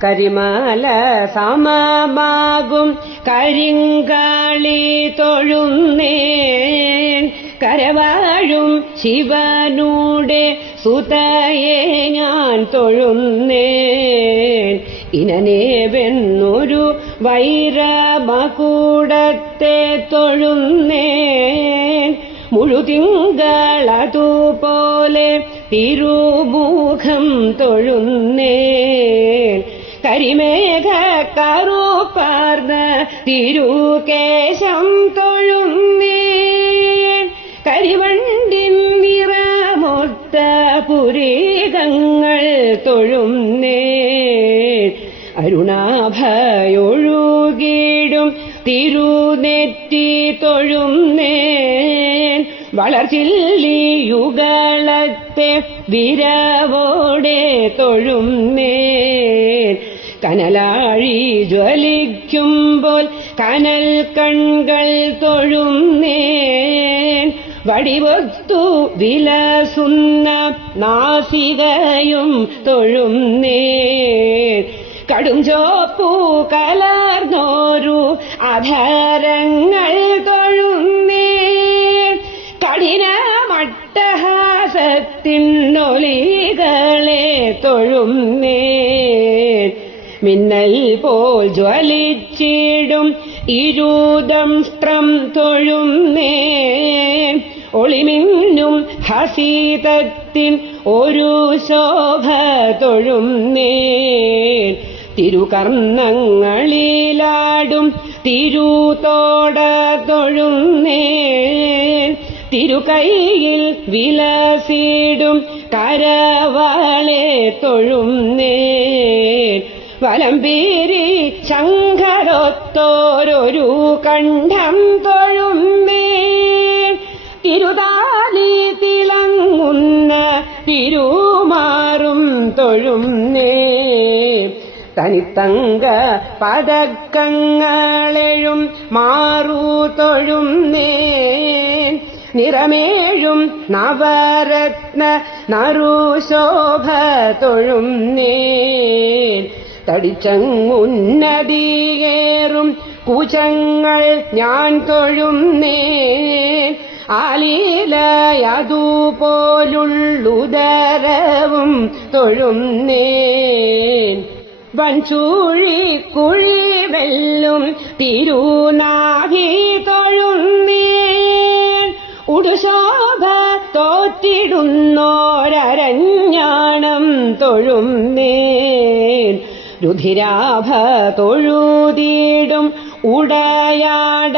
കരിമല സമമാകും കരിങ്കാളി തൊഴുന്നേൻ കരവാഴും ശിവനൂടെ സുതയെ ഞാൻ തൊഴുന്നേൻ ഇനനേവെന്നൊരു വൈരമകൂടത്തെ തൊഴുന്നേൻ മുഴുതിങ്കളതുപോലെ തിരുമുഖം തൊഴുന്നേൻ കരിമേഘ കറുപ്പാർന്ന തിരുകേശം തൊഴുന്നേൻ കരിവണ്ടിൻ നിറമൊത്ത പുരീകങ്ങൾ തൊഴുന്നേൻ അരുണാഭയൊഴുകിടും തിരുനെറ്റി തൊഴുന്നേൻ വളർച്ചില്ലിയുകളത്തെ വിരവോടെ തൊഴുന്നേൻ കനലാഴി ജ്വലിക്കുമ്പോൾ കനൽ കൺകൾ തൊഴുന്നേൻ വടിവൊത്തു വിലസുന്ന നാസികയും തൊഴുന്നേൻ കടും ചോപ്പു കലർന്നോരു അധരങ്ങൾ തൊഴുന്നേൻ കഠിനമട്ടഹാസത്തിനൊലികളെ തൊഴുന്നേൻ മിന്നൽ പോൽ ജ്വലിച്ചിടും ഇരുദംഷ്ട്രം തൊഴുന്നേൻ ഒളിമിന്നും ഹസീതത്തിൻ ഒരു ശോഭ തൊഴുന്നേൻ തിരുകർണങ്ങളിലാടും തിരുതോട തൊഴുന്നേൻ തിരുകൈയിൽ വിലസിടും കരവാളെ തൊഴുന്നേൻ വലംപീരി ശങ്കരൊത്തോരൊരു കണ്ഠം തൊഴുന്നേൻ തിരുതാലി തിളങ്ങുന്ന തിരുമാറും തൊഴുന്നേൻ തനിത്തങ്ക പതക്കങ്ങളെഴും മാറു തൊഴുന്നേൻ നിറമേഴും നവരത്ന നറുശോഭ തൊഴുന്നേൻ തടിച്ചങ്ങുന്നതിയേറും കുചങ്ങൾ ഞാൻ തൊഴുന്നേൻ ആലീലയതുപോലുള്ളുദരവും തൊഴുന്നേൻ വൻചൂഴി കുഴി വെല്ലും തിരുനാഭി തൊഴുന്നേൻ ഉടുശോഭ തോറ്റിടുന്നോരരഞ്ഞാണം തൊഴുന്നേൻ രുധിരാഭ തൊഴുതിടും ഉടയാട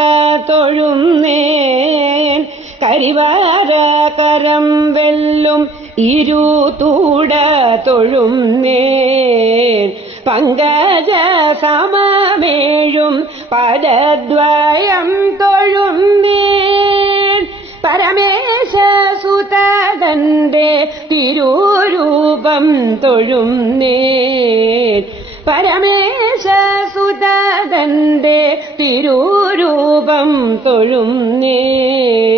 തൊഴുന്നേൻ കരിവാരകരം വെല്ലും ഇരുതൂട തൊഴുന്നേൻ പങ്കജ സമമേഴും പദദ്വയം തൊഴുന്നേൻ പരമേശ സുതന്റെ തിരുരൂപം തൊഴുന്നേൻ പരമേശ സുതന്റെ തിരുരൂപം തൊഴുന്നേൻ